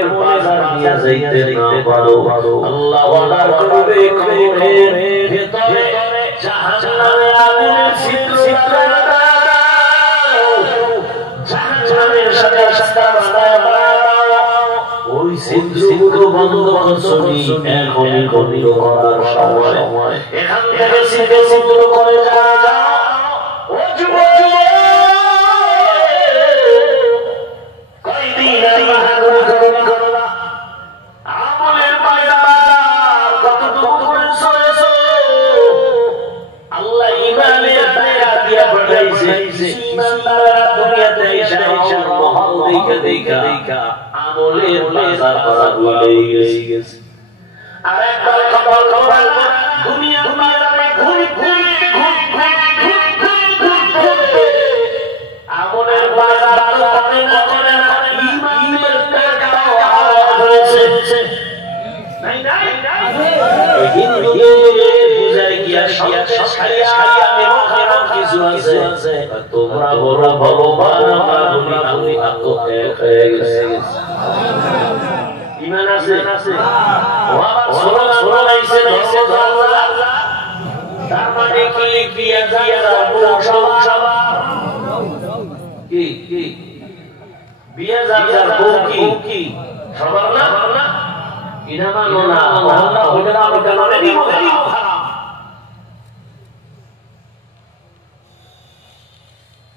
আমলের বাজার নিয়ে যাইতে না পারো আল্লাহ অর্ডার করবে কবরের ভিতরে জাহান্নামের আগুনের ছিদ্র দাও জাহান্নামের সাথে সাথে বানাও ওই ছিদ্রগুলো বন্ধ করছনি এখনই বন্ধ করার সময় এখান থেকে ছিদ্র করে যাও ও যুবক কয়দিন আগে করো না আমলের বাজার কতটুকু করেছো আল্লাহ ইমানের দায়া দিয়া পাঠাইছে ইমানদাররা দুনিয়াতে এসে মহল দেখা আমলের বাজার করা ভুলে গেছে আর একবার খবর দুনিয়ার বাজারে ঘুরি আমলের বাজার তো করে না ইমানের টাকাও হারাম হয়েছে নাই হিন্দুদের পূজায় গিয়া ছাড়িয়া কিছু আছে তোমরা বড় ভগবান আমি তো এক হয়ে গেছে ইমান আছে সোনা লাইছে তার মানে কি বিয়া সভা কি বিয়া কি সবার না ইনা মানো না আল্লাহ ওটা মানে দিব হারাম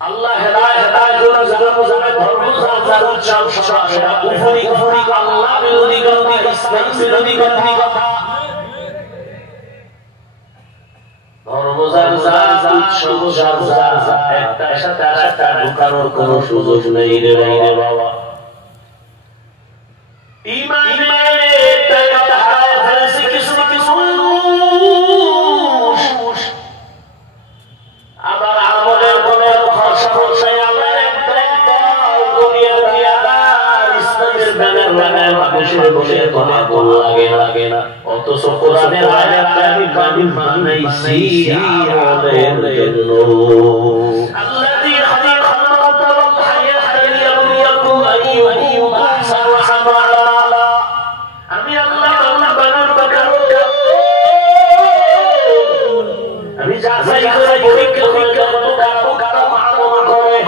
আল্লাহ হেদায়েত জানে ধর্ম জানা উপরি আল্লাহ বিরোধী কথা ইসলাম বিরোধী কথা ধর্ম জানা একটা সাথে আরেকটা ঢোকানোর কোনো সুযোগ নেই রে বাবা ইমানের টাকা হারায় ফেলেছে কিছু আবার আমলের কোনো খরচা আবার ইসলামের ব্যানার লাগায় মানুষের বসে কোনো আগুন লাগে না অথচ কোরআনের আয়াতে আমি কাবিল বানাইছি আমলের জন্য আল্লাযী খালাকা ওয়াল হায়াতা লিয়াবলুয়াকুম আইয়ুকুম আহসানু আমালা আমি আল্লাহ বানানোর কারণ আমি যাচাই করে পরীক্ষা কারো আমল করে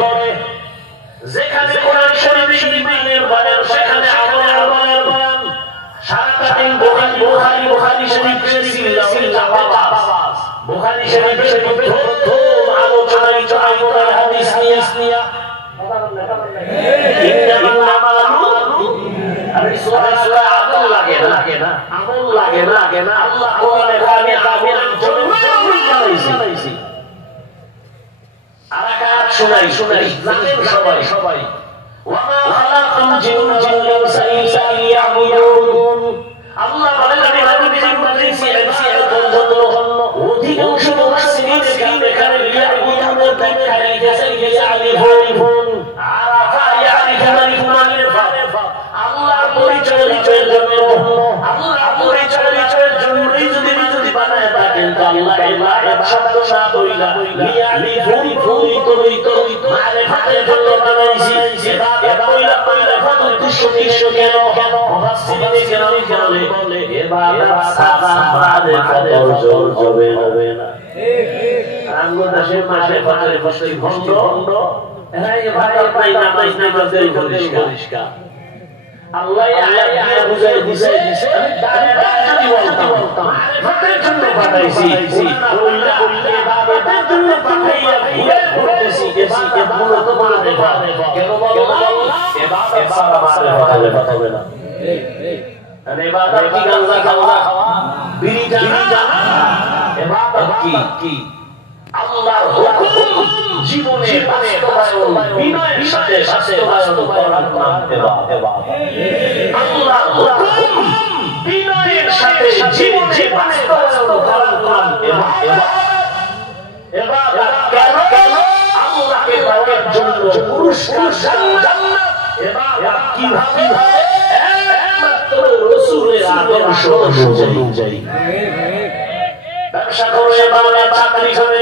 যেখানে কোরআন শরীফ ইমানের বায়ান সেখানে আমলের বায়ান সারাটা দিন বুখারী শরীফের সিলসিলা বুখারী শরীফের প্রথম আলোচনায় কোরআন হাদিস নিয়ে ইন্নামাল আমালু আরে সূরা আমল লাগে না আল্লাহ কোরআনে কারিমে আমলের জন্য বানাইছে আরাকাত শুনাই জানেন সবাই ওয়ামা খালাকাল জিন্না ওয়াল ইনসা লিয়াবুদুন আল্লাহ বলেন আমি জিন বানাইছি জন্য অধিকাংশ মুফাসসিরিন এখানে লিয়াবুদুনের ব্যাখ্যা লিখেছেন আলিফুন আরাফা ইয়ারিফু মারিফা আল্লাহর পরিচয়ের জন্য আল্লাহর পরিচয়ের জন্যই যদি বানায় থাকেন তো আল্লাহ ইবাদত শব্দ না কইলা লিয়ালিফুন মারিফাতের জন্য বানাইছি ইবাদত কইলা উদ্দেশ্য কেন মুফাসসিরিন কেন বলে ইবাদত সারা মারিফাত অর্জন হবে না আঙ্গুর দেশে মারিফাতের বস্তি ভন্ড এরা ইবাদত নাই নামাজের পরিষ্কার আল্লাহ আয়াত বুঝাই দিছে আমি ডাইরেক্ট যদি বলতাম মারিফাতের জন্য বানাইছি ওইলা ইবাদতের জন্য পাঠাইয়া ঘুরতেছি এগুলো তো মারিফাত কেন বলো ইবাদত সারা মারিফাত হবে না আরে ইবাদত কি গাঁজা খাওয়া বিড়ি জানা ইবাদত কি আল্লাহর হুকুম জীবনে বাস্তবায়ন বিনয়ের সাথে বাস্তবায়ন করার নাম ইবাদত আল্লাহর হুকুম বিনয়ের সাথে জীবনে বাস্তবায়ন করার নাম ইবাদত কেন আল্লাহকে পাওয়ার জন্য পুরস্কার জান্নাত ইবাদত কিভাবে একমাত্র রাসূলের আদর্শ অনুযায়ী ব্যবসা করে বাবা চাকরি করে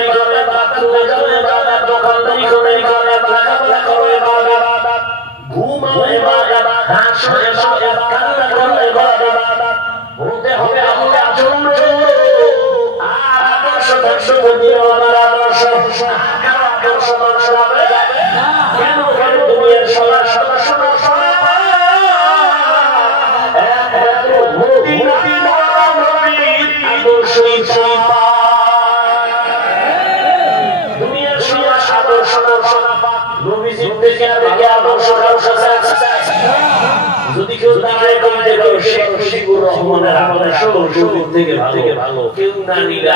বাথরুমে যাবে বাবা দোকানদারি করে বাবা লেখাপড়া করে বাবা ঘুমায় বাবা বলতে হবে আল্লাহ জন্য আর আদর্শ দর্শ মদিনাওয়ালার আদর্শ আদর্শ দর্শ হবে কেন কেন দুনিয়ার সবার সদস্য একমাত্র মদিনাওয়ালা নবীর আদর্শই পাওয়া দুনিয়ার সবার আদর্শ দর্শ নবীজির থেকে আদর্শ দর্শ যদি কেউ দাঁড়ায় বলতে পারো শেখ মুজিবুর রহমানের আদর্শ শরীর থেকে ভালো কেউ না নিলা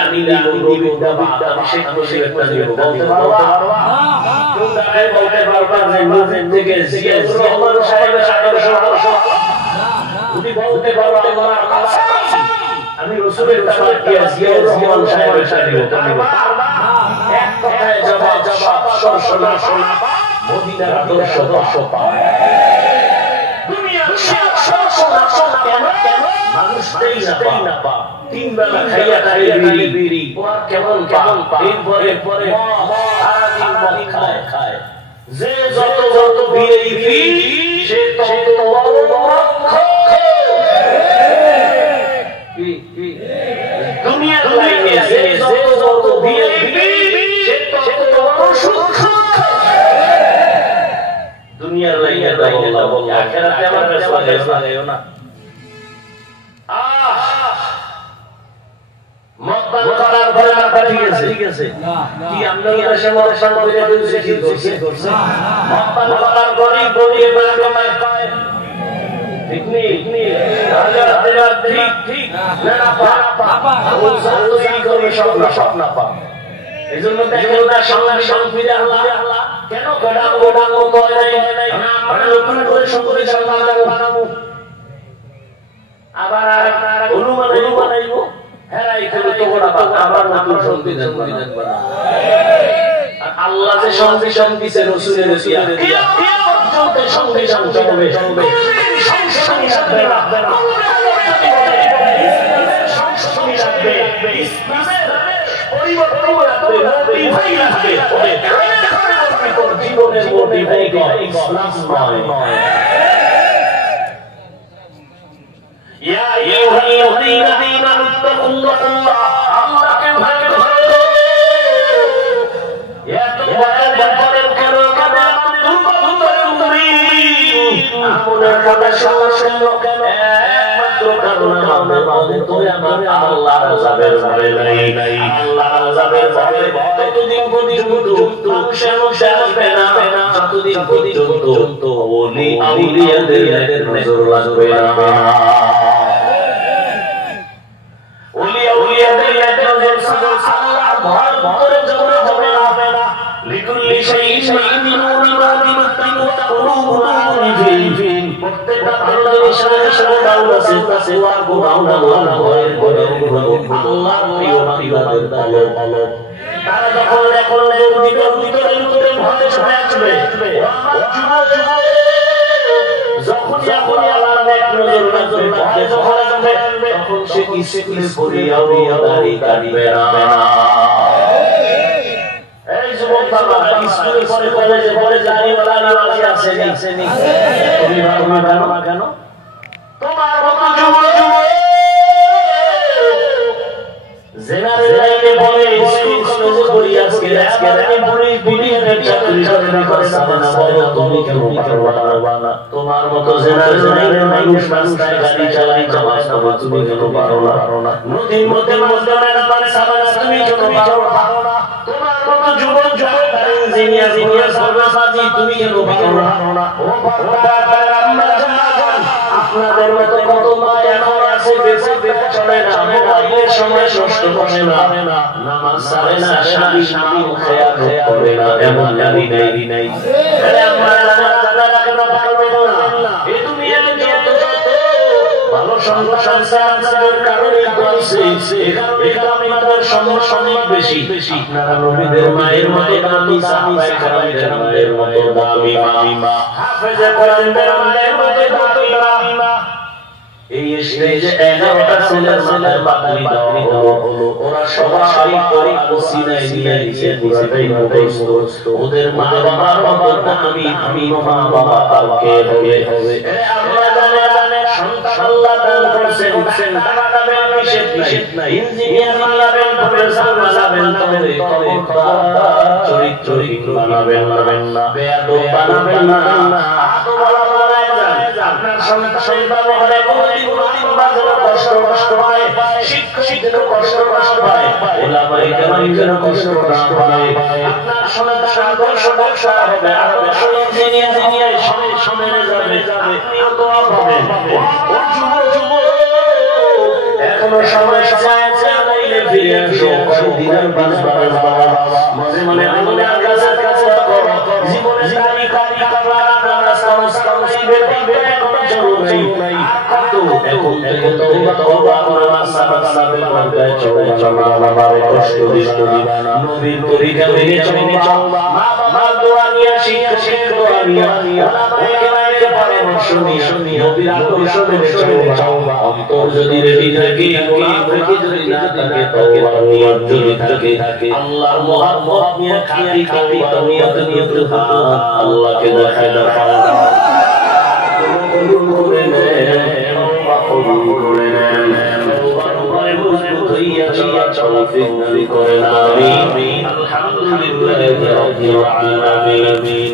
বিদ্যা শেখ মুজিবেরটা দিয়ে বলতে পারবা কেউ দাঁড়ায় বলতে পারবা যে নবীর থেকে জিয়াউর রহমান সাহেবের আদর্শ যদি বলতে পারো আমার আমি রাসূলের তাবাক দিয়া জিয়াউর রহমান সাহেবের সাথে এক কথায় জবাব শোনা মদিনার আদর্শ পায় মানুষ দেই না পা তিন বেলা খাইয়া বিড়ি কেমন পরে সারাদিন মদ খায় যে যত বিড়ি সে তত দুনিয়ার লাইনে যে যত বিড়ি সে তত সুখ দুনিয়ার লাইনে আখিরাতে আমার ফেসলা দেও না মতবাদ করার পরে মাথা ঠিক আছে কি আপনার দেশে মরশান করে দিয়েছে কি করছে মতবাদ করার পরে বলিয়ে বলে কয় ঠিক নেই তাহলে আপনারা ঠিক না পা ও সত্যই করে সব না পা এজন্য দেখেন না সংসার ফিরে আল্লাহ কেন গোডাং কয় নাই আমরা নতুন করে সকলে সংবিধান বানাবো আবার অনুমান বানাইবো হেরা এখানে তো গোড়া আবার নতুন সংবিধান বানাবো আল্লাহ যে সংবিধান দিয়েছে রাসূলের ওসিয়া দিয়া পর্যন্ত সংবিধান চলবে সংশোধনী রাখবে না সংশোধনী রাখবে ইসলামের পরিবর্তন রাখবে জীবনের মোটিভাই ইসলাম নয় ইয়া আইয়ুহাল্লাযীনা আমানুত্তাকুল্লাহ আল্লাহকে ভয় করো এত ভয়ের ব্যাপারের কারণ আমলের কথা শুনলো কেন একমাত্র কারণ আমাদের তুমি আল্লাহর আযাবের ভয় নাই আল্লাহর আযাবের ভয় ততদিন পর্যন্ত মানুষের আসবে না যতদিন পর্যন্ত ওলি আউলিয়াদের নজর লাগবে না ওলি আউলিয়াদের নজর আল্লাহ ভয় ভরে জন্য হবে না লিকুল্লি শাইইন ইমিনুনা প্রত্যেকটা ভালো জিনিসের দাও আছে ওয়ার গুনাহ না ভয়ের আল্লাহ প্রিয় বান্দাদের ভালো তারা যখন ভিতরে ভয় আসবে যখন আল্লাহ নেক নজর রাখবে তখন সে ইসলাম করিয়াও দাড়ি কাটবে না এই যুবক বাবা স্কুলে কলেজে পড়ে দাড়িওয়ালা আছে নি তুমি ভাবনা কেন তোমার মতো যুবক জেনারেল লাইনে পড়ে স্কুল কলেজে পড়ি আজকে আমি পুলিশ চাকরি করে সাবানা বলো তুমি কেন পারবা না তোমার মতো জেনারেল লাইনে মানুষ রাস্তায় গাড়ি চালায় জামাই করো তুমি কেন পারো না নদীর মধ্যে মাছ ধরে সাবানা তুমি কেন পারো না তোমার মতো যুবক ইঞ্জিনিয়ার সর্বসাজি তুমি কেন পারো না ও বাবা আম্মা জান আপনাদের মতো কত মা এখন আছে বেঁচে চলে না মোবাইলের সময় নষ্ট করে না নামাজ ছাড়ে না স্বামী খেয়াল করে না এমন জানি নাই আরে আমরা জানা কেন পারবে না এই দুনিয়াতে যত ভালো সংসারের কারণে তো আছে এটা আমাদের সম্মান বেশি আপনারা নবীদের মায়ের মতো দামি সাহাবায়ে কেরামের মতো দামি মা হাফেজে কোরআনের মতো দামি মা এই স্টেজে 11টা ছেলের মাথায় পাগড়ি দেওয়া হলো ওরা সবাই করে কুসিনায় নিয়ে নিচে পুরাটাই মুখস্থ ওদের মা বাবার মতো আমি মা বাবা কালকে হবে ইঞ্জিনিয়ার বানাবেন, প্রফেসর বানাবেন, তবে চরিত্রহীন বানাবেন না, বেয়াদব বানাবেন না। আপনার সন্তান ব্যবহারে কোনদিন বাজারে কষ্ট হয়, শিক্ষকদের কষ্ট পায়, ওলামায়ে কেরামের কষ্ট না পায়। আপনার সন্তান আদর্শ ডাক্তার হবে, আদর্শ ইঞ্জিনিয়ার সমেরে যাবে, আপনিও দোয়া পাবেন। ও যুবক, এখনো সময় আছে, আলাইলে ফিরে আসো, কয়েকদিনের বাস বাবা মনে মনে আল্লাহর কাছে করো। জীবনে দাড়ি কাটবা, নামাজ কালাম কোনো জরুর নাই। এখন থেকে তওবা করে নামাজ পড়তে চলবা, বাবার কষ্ট দিবা না, নবীর তরিকা মেনে চলবা, মা দোয়া নিয়ে শিক্ষক দোয়া নিয়ে ওলামায়ে কেরামের পরামর্শ নিয়ে নবীর আদর্শ মেনে চলবা। অন্তর যদি রেডি থাকে, গোলাম থেকে যদি না থাকে, তওবার নিয়ত যদি থাকে, আল্লাহর মহব্বত নিয়ে খাঁটি তওবার নিয়ত আল্লাহকে দেখায়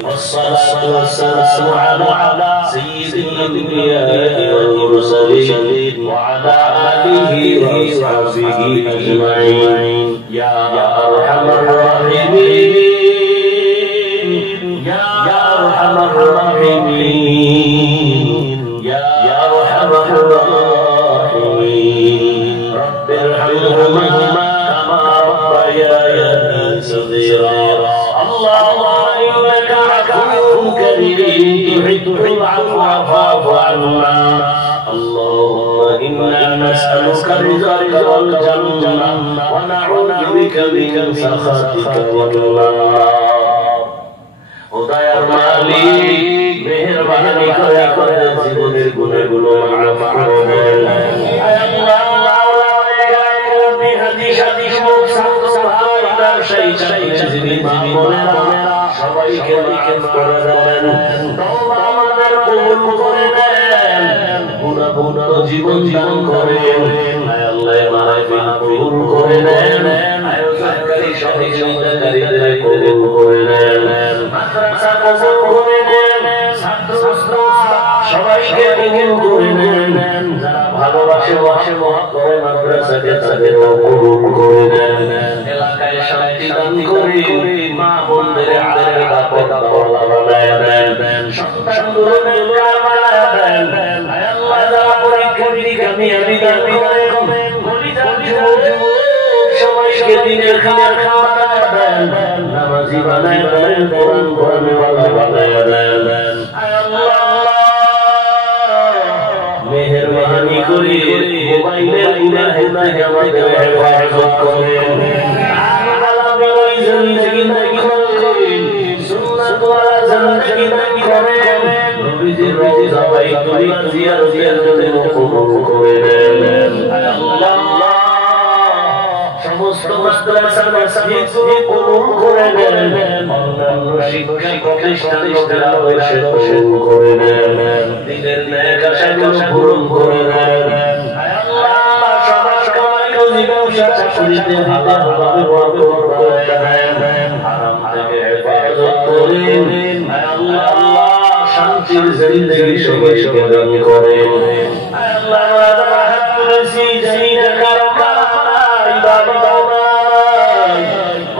والصلاة والسلام على سيد الأنبياء والمرسلين وعلى آله وصحبه أجمعين يا أرحم الراحمين يا أرحم الراحمين يا أرحم الراحمين رب ارحمهما كما ربياني صغيرا اللهم إنك عفو كريم تحب العفو فاعف عنا اللهم إنا نسألك رضاك والجنة ونعوذ بك من سخطك والنار দয়ার মালিক মেহেরবানি করে জীবনের গুনাহগুলো মাফ করে দেন। আল্লাহ আল্লাহ হাদিস মুখ সাথে ভাই ব্যবসায়ী চাকরিজীবী মা বোনেরা সবাইকে মাফ করে দেন, তওবা আমাদের কবুল করে দেন, গুনাহমুক্ত জীবন দান করেন। আল্লাহ মাহফিল কবুল করে দেন, আয়োজনকারী সহযোগিতাকারীদের কবুল করে দেন, মাদ্রাসা কবুল করে দেন, ছাত্র সবাইকে কবুল করে দেন, যারা ভালোবাসে মহব্বতে মাদ্রাসাকে তাদের কবুল করে দেন, এলাকায় শান্তি দান করে মা বোনদের আদরের কাপড় বানায় দেন, সন্তানগুলোকে বানায় দেন। আল্লাহ যারা পরীক্ষা কামিয়াবি দান করে সবাইকে দিনের খাবার বানায় দেন, নামাজি বানায় দেন, কোরআন পড়ানেওয়ালা বানায় দেন। মেহেরবানি করে মোবাইলের গুনাহ থেকে আমাদের হেফাজত করেন, আলামিন জিন্দেগি করেন, সুন্নাতওয়ালা জিন্দেগি করেন, নবীজির রওজা বাইতুল্লাহ জিয়ারতের জন্য কবুল করে দেন। আল্লাহ সমস্ত মাদ্রাসা মসজিদ কবুল করে দেন, অন্যান্য শিক্ষা প্রতিষ্ঠানগুলো কবুল করে দেন, দিনের নেক আশাগুলো পূরণ করে দেন। আল্লাহ সমাজ কামাইও জীবন চাকরিতে ভালোভাবে বরকত করে দেন, হারাম থেকে হেফাজত করেন। আল্লাহ শান্তির জিন্দেগি সবাইকে দান করেন। আল্লাহ আমরা হাত তুলেছি জানি না কারো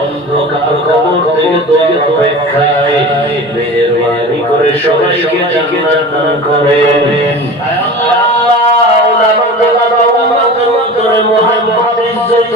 অন্ধকার কবর থেকে তোকে অপেক্ষায় মেহেরবানি করে সবাইকে জান্নাত দান করেন। আল্লাহ উম্মতের মধ্যে মুহাম্মদ ইজ্জত